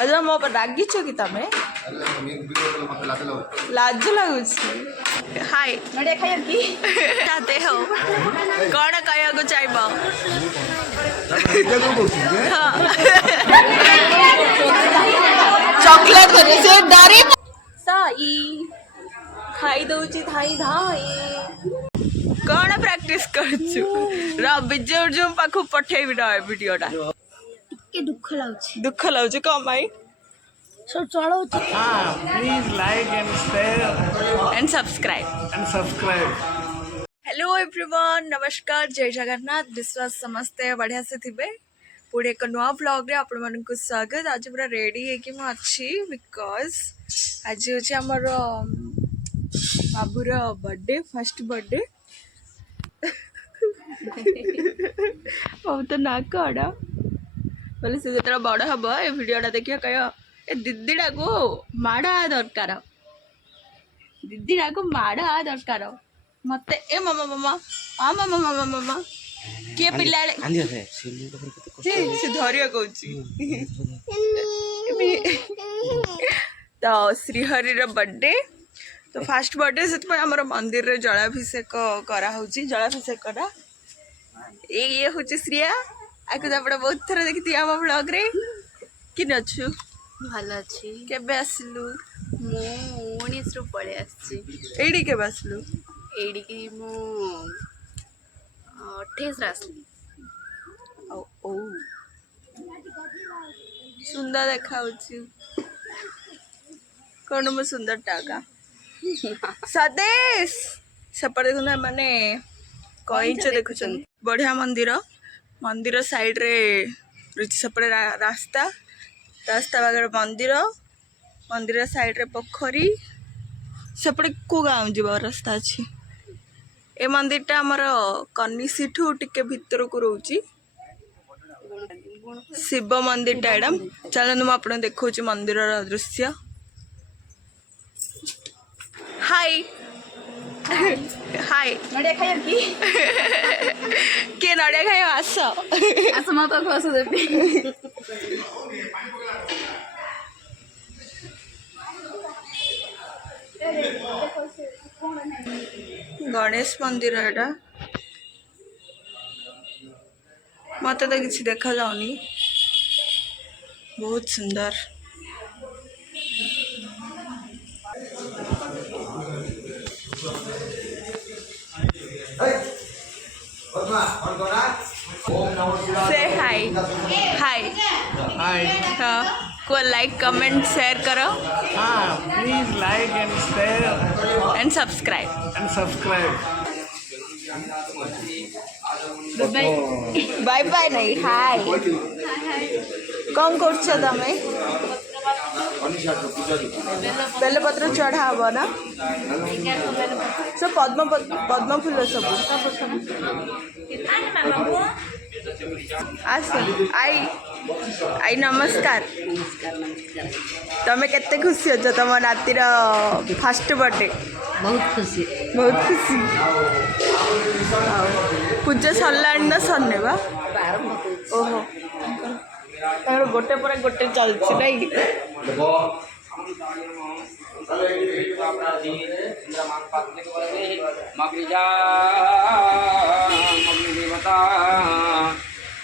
अच्छा मो पर रागिछ कि तमे लाज लगुच हाय नडिया खाइब कि चाहते हो कौन कहया को चाहब चॉकलेट से डरी साई खाई दउची धाई धाई कौन प्रैक्टिस करछु रा विजय अर्जुन पाखु पठेबी ना वीडियोटा के दुख लाउची कम भाई सो चलो हाँ please like and share and subscribe hello everyone नमस्कार जय जगन्नाथ विश्वास समस्ते बढ़िया से थिबे पुणे एक नुआ व्लॉग रे आपण मन को स्वागत आज पूरा रेडी है कि मैं अच्छी बिकॉज आज होची हमर बाबूर बर्थडे फर्स्ट बर्थडे बहुत ना कड़ा बोले से जो बड़ हम ये भिडटा देखिए कह ए दीदीटा को माड़ आ दरकार दीदीटा को माड़ आ दरकार मत ए मामा मामा आ मामा मामा मामा किए पिला से धरिया कहूँ तो श्रीहरि बर्थडे तो फास्ट बर्थडे से आमर मंदिर रे जलाभिषेक करा जलाभिषेक करा ये हूँ श्रिया आगे तो आपड़ा बहुत थर देखी आम ब्लॉग रे कि अच्छु भल अच्छी केबे आसलु मु 19 रु पळे आछि एडी केबे आसलु एडी की मु 28 रा आसली ओ ओ सुंदर देखाउछु कौन मु सुंदर टाका सदेश सेपट देखु माने कईच देखुछन बढ़िया मंदिर मंदिर साइड रे सेपटे रास्ता रास्ता बागर मंदिर मंदिर साइड रे पोखरी सेपटे को गाँव जीव रास्ता अच्छी ए मंदिरटा आमर कनिसी ठू टिके भितर को रोची शिव मंदिरटा एडा चलनु मु आपन देखौची मंदिर दृश्य हाय हाय नडिया खाइब कि के नडिया खाइब आस आस म पाखु आस देबी गणेश मंदिर एटा मत तो किसी देखा जाऊनी बहुत सुंदर से हाय हाय हाय हाँ को लाइक कमेंट शेयर करो हाँ please like and share and subscribe bye bye नहीं हाय कौन करछ तमे बेलपत्र चढ़ा हम ना सब पद्म फूल सब आस आई आई नमस्कार तमे केते खुशी हो तुम नातीर फास्ट बर्थडे बहुत खुशी पूजा सरलाणी ना सरने बा ओहो गोटे पर गोटे चलती नहीं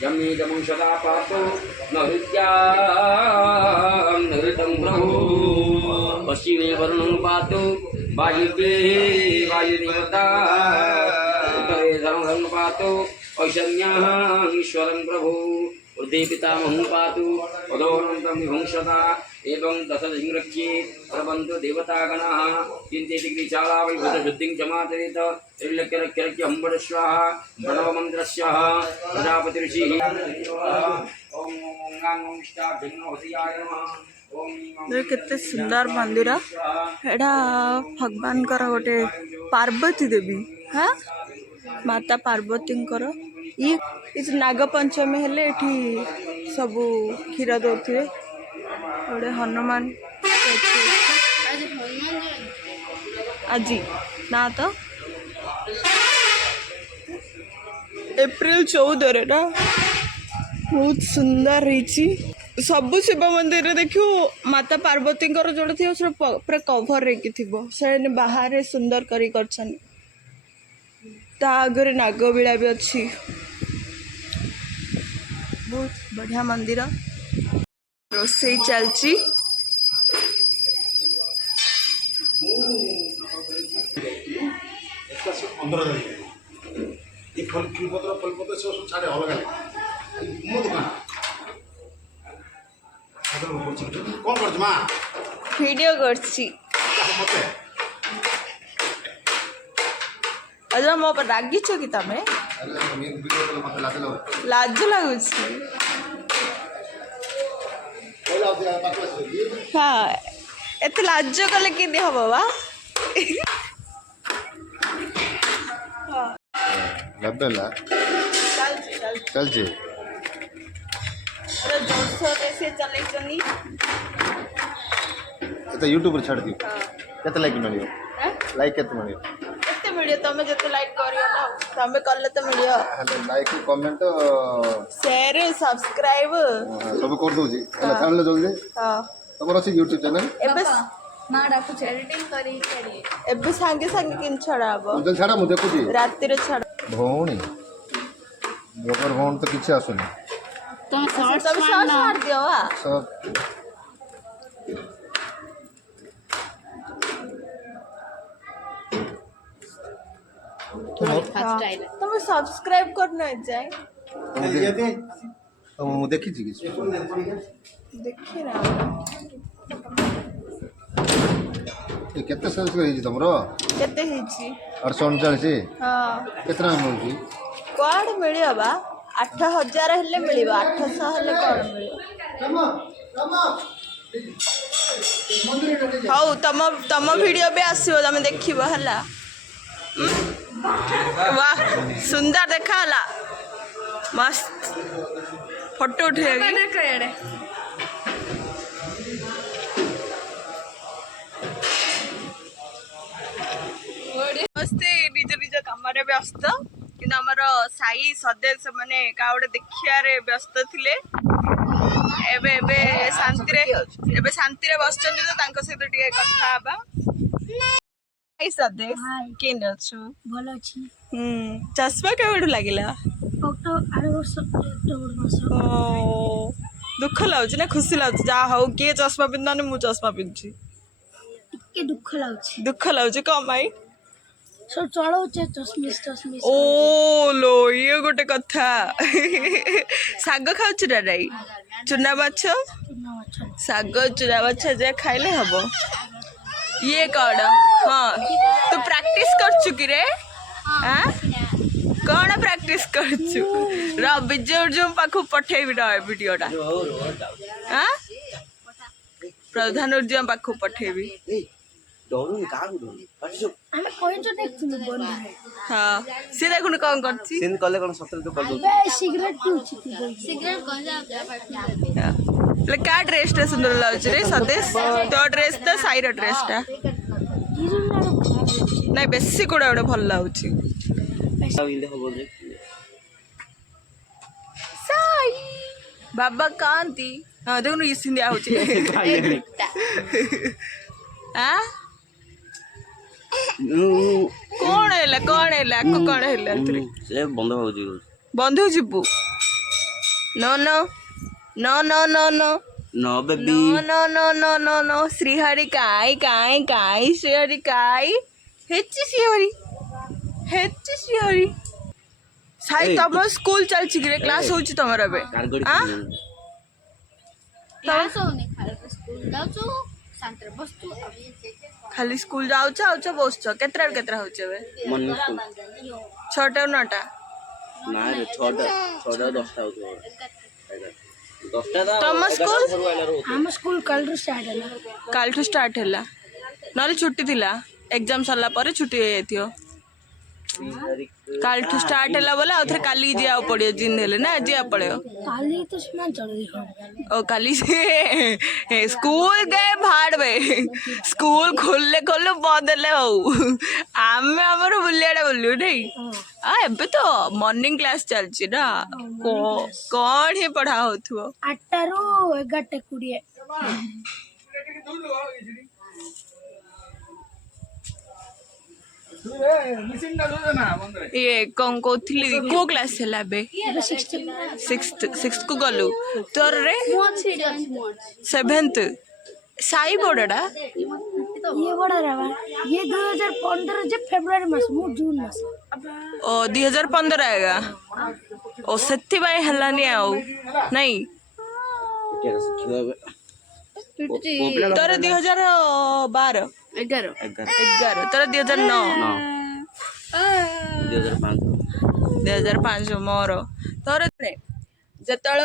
जमी जमं सदा पातो न हृद्यां नृतं प्रभु पश्चिमे वर्णं पातो वायुते वायुदेवता उत्तरे धर्मं पातो ऐशन्याः ईश्वरं प्रभु ऊर्ध्वे पितामहं पातु अधोऽनन्तं विभंसता एवं दशसिंहरक्षे प्रबन्धो देवतागणाः चिन्तेतिग्रिचालावैभूतशुद्धिं च मातरेत त्रिलक्यरक्यरक्यहम्बड स्वाहा प्रणवमन्त्रस्य प्रजापतिऋषिः ॐ केते सुंदर मंदिर एडा भगवान गोटे पार्वती देवी हाँ माता पार्वती ये नागपंचमी हेले एठी सब क्षीर दौथे गोटे हनुमान आज ना तो एप्रिल 14 रे ना बहुत सुंदर रही ସବୁ ଶିବ ମନ୍ଦିରରେ ଦେଖିବୁ ମାତା ପାର୍ବତୀଙ୍କର ଯୋଉଟା ଥିବ ସେଟା ପୁରା କଭର ହେଇକି ଥିବ, ସେ ବାହାରେ ସୁନ୍ଦର କରି କରିଛନ୍ତି। ତା ଆଗରେ ନାଗବିଳା ବି ଅଛି। ବହୁତ ବଢିଆ ମନ୍ଦିର। ରୋଷେଇ ଚାଲିଛି। ଭିଡ଼ିଓ କରୁଛି। ଆଜ ମୋ ଉପରେ ରାଗିଛ କି ତମେ? ଲାଜ ଲାଗୁଛି। ହଁ ଏତେ ଲାଜ କଲେ କେମିତି ହବ ବା? गब्बेला ଚାଲିଛି ଚାଲିଛି चलছে ପୁରା ଜୋରସୋରରେ ସେ ଚଲେଇଛନ୍ତି। तो यूट्यूब छाड़ दियो केते लाइक मिलियो ଆଁ? लाइक केते मिलियो କେତେ ମିଳିବ? ତମେ ଯେତେ ଲାଇକ୍ କରିବ ନା, ତମେ କଲେ ତ ମିଳିବ। Hello like comment share subscribe. सब कर दोजी हेलो चैनल जल्दी ହଁ तमर अछि यूट्यूब चैनल ଏବେ ମା ଡାକୁଛି ଏଡିଟିଂ କରି ଏବେ ସାଙ୍ଗେ ସାଙ୍ଗେ କେମିତି ଛଡ଼ା ହବ? जल्दी छाड़ा मु देखुजी ରାତିରେ ଛଡ଼ା। भौणी मोर भौण तो किछि आसुनी ତମେ ତମେ ସର୍ଚ୍ଚ ମାରିଦିଅ ବା। सब ଫାର୍ଷ୍ଟ ଆଇଲା ତମେ ସବସ୍କ୍ରାଇବ କରିନ ଏଯାଏ? तो मु देखिछि कि ଦେଖିନା। ए केते सब्सक्राइब ହେଇଛି ତମର କେତେ ହେଇଛି? 839 ହଁ କେତେ ଟଙ୍କା ମିଳୁଛି କୁଆଡେ ମିଳିବ ବା? 8000 ହେଲେ ମିଳିବ, 800 ହେଲେ କଣ ମିଳିବ? ହଉ ତମ ତମ ଭିଡିଓ ବି ଆସିବ, ତମେ ଦେଖିବ ହେଲା। वाह सुंदर देखा ला मस्त फोटो उठेगी। ସମସ୍ତେ ନିଜ ନିଜ କାମରେ ବ୍ୟସ୍ତ, କିନ୍ତୁ ଆମର ସାଇ ସଦସ୍ୟ ମାନେ କାହା ଗୋଟେ ଦେଖିବାରେ ବ୍ୟସ୍ତ ଥିଲେ। ଏବେ ଏବେ ଶାନ୍ତିରେ ବସିଛନ୍ତି, ତ ତାଙ୍କ ସହିତ ଟିକେ କଥା ହବା। ସାଇ ସଦେଶ କେମିତି ଅଛୁ? ଭଲ ଅଛି। ଚଷମା କେବେଠୁ ଲାଗିଲା? ଆର ବର୍ଷ ଅକ୍ଟୋବର ମାସ। ଓ ଦୁଃଖ ଲାଗୁଛି ନା ଖୁସି ଲାଗୁଛି? ଯାହା ହଉ କିଏ ଚଷମା ପିନ୍ଧୁନାହାନ୍ତି, ମୁଁ ଚଷମା ପିନ୍ଧୁଛି। ଟିକେ ଦୁଃଖ ଲାଗୁଛି। ଦୁଃଖ ଲାଗୁଛି କଣ ପାଇଁ? ସବୁ ଚଳଉଛେ ଚଷମିସ୍ ଓ ଲୋ ଇଏ ଗୋଟେ କଥା। ଶାଗ ଖାଉଛୁ ନା ନାଇଁ? ଚୁନା ମାଛ ଶାଗ ଚୁନା ମାଛ ଯେ ଖାଇଲେ ହବ। ଇଏ କଣ? ହଁ ତୁ ପ୍ରାକ୍ଟିସ କରୁଛୁ କି ରେ? କଣ ପ୍ରାକ୍ଟିସ କରୁଛୁ? ର ବିଜୟ ପାଖକୁ ପଠେଇବି ର ଭିଡିଓଟା। ପ୍ରଧାନ ଉର୍ଜମ ପାଖକୁ ପଠେଇବି। ଆମେ କହିଛୁ ଦେଖୁଛୁ ବନ୍ଧୁ। ହଁ ସିଏ ଦେଖୁନୁ କଣ କରୁଛି? ସିଗାରେଟ ପିଉଛି। କା ଡ୍ରେସ ଟା ସୁନ୍ଦର ଲାଗୁଛି ରେ ସଦେଶ? ତୋ ଡ୍ରେସ ଟା ସାଇର ଡ୍ରେସ ଟା ନାଇଁ ବେଶୀ କୋଉଟା ଗୋଟେ ଭଲ ଲାଗୁଛି। ସାଇ ବାବା କାନ୍ତି। ହଁ ଦେଖୁନୁ ଇ ସିନ୍ଦିଆ ହଉଛି। କଣ ହେଲା ଆକୁ କଣ ହେଲା? ବନ୍ଧୁ ଯିବୁ? No no no no no no No, baby. No no no no no Shrihari काई श्रीहरि काई हेच्ची श्रीहरि साई तम स्कूल चलछि कि क्लास होछि तमर बे? କ୍ଲାସ୍ ହଉନି, ଖାଲି ସ୍କୁଲ ଯାଉଛୁ, ଶାନ୍ତିରେ ବସୁଛୁ। खाली स्कूल जाउछ बसछ केतरा केतरा होछ बे? Morning school. 6टा 9टा ନା ରେ 6ଟା 10ଟା ହଉଥିବ। 10ଟା ତ ତମ ସ୍କୁଲ? ଆମ ସ୍କୁଲ କାଲିରୁ ଷ୍ଟାର୍ଟ ହେଲା। कालठू स्टार्ट ହେଲା ନହେଲେ ଛୁଟି ଥିଲା, एग्जाम सरला परे छुट्टी हो जाइथियो। काल ठू स्टार्ट हैला बोला और काली जिया पड़ियो जिन हेले ना जिया पड़ियो काली तो सुना चल रही ओ काली से स्कूल गए भाड़बे स्कूल खोलले खोलले बदले हो आमे हमर बुलियाडा बोलियो नहीं आ एबे तो मॉर्निंग क्लास चलची ना कौन ही पढ़ा होथुओ 8 ରୁ 11 20 ये कौन कोथली को क्लास हैला बे 6th को गलु तोर रे सेवेंथ साई बोर्डा ये बड़ा रहा ये 2015 जे फेब्रुआरी मास मु जून मास ओ 2015 आएगा ओ सत्ती बाई हल्लानी आओ नहीं तोर 2012 11 तोर 2009 2005 मोर तोर जतल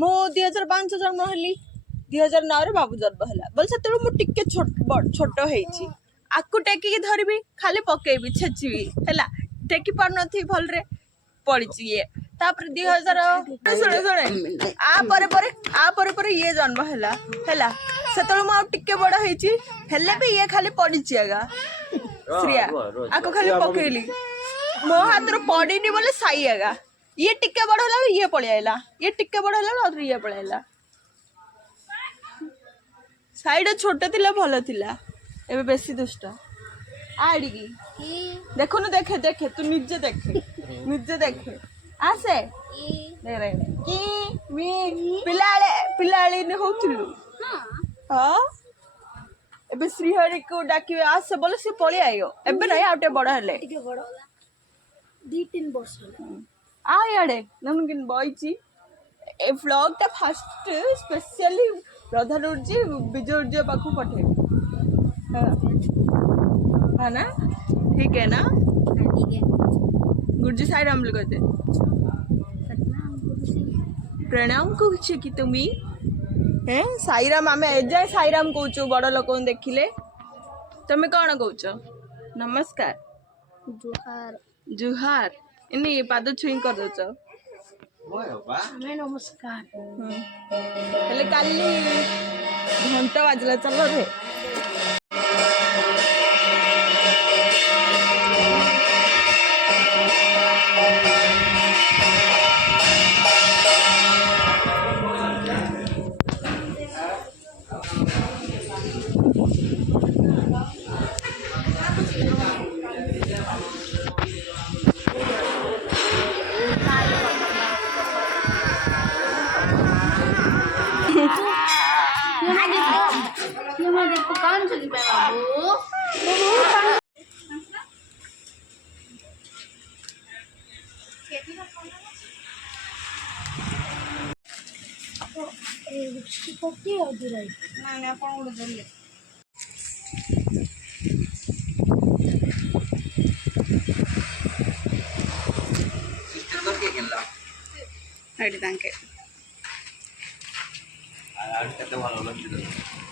मु 2005 जन्म हली 2009 रे बाबू जन्म हला बोल सेतल मु टिके छोट हेची आकु टेकी धरबी खाली पकेबी छेचबी हला टेकी पार नथी भल रे पड़ची ये तापर 2000 सुने सुने आ परे ये जन्म हला हला सेतल मु टिके बड़ हेची हेले भी ये खाली पड़ची आगा श्रिया आको खाली पकेली मो हाथ रो पड़ीनी बोले साई आगा ये टिके बड़ हला ये पळे आइला ये टिके बड़ हला और ये पळे आइला साइड छोट थिला भलो थिला एबे बेसी दुष्ट आड़ी की देखो न देखे देखे तू निजे देखे आसे दे रे की मी पिलाळे ने होतलु हां एबे श्रीहरि को डाकी आसे बोले से पळे आयो एबे नहीं आउटे बड़ हले टिके बड़ 2-3 वर्ष आ याडे नमकिन बॉयची ए व्लॉग ता फर्स्ट स्पेशली प्रधान जी विजय पाखु पठे हाँ ना ठीक है ना गुरुजी साई राम कहते प्रणाम कहूछ कि तुम्ही हैं साई राम आमे एजाए साई राम कहूछ बड़ लोक देखिले तुम्हें कौन कहूछ नमस्कार जुहार जुहार इनी पाद छुई कर दोच हमें नमस्कार हेले काली घंटा बाजला चल रे कौन सी बाबू पक्की अधूराई ना कौन उड़ जल्दी ଏଇଠି ତାଙ୍କେ କେତେ ଭଲ ଲାଗୁଛି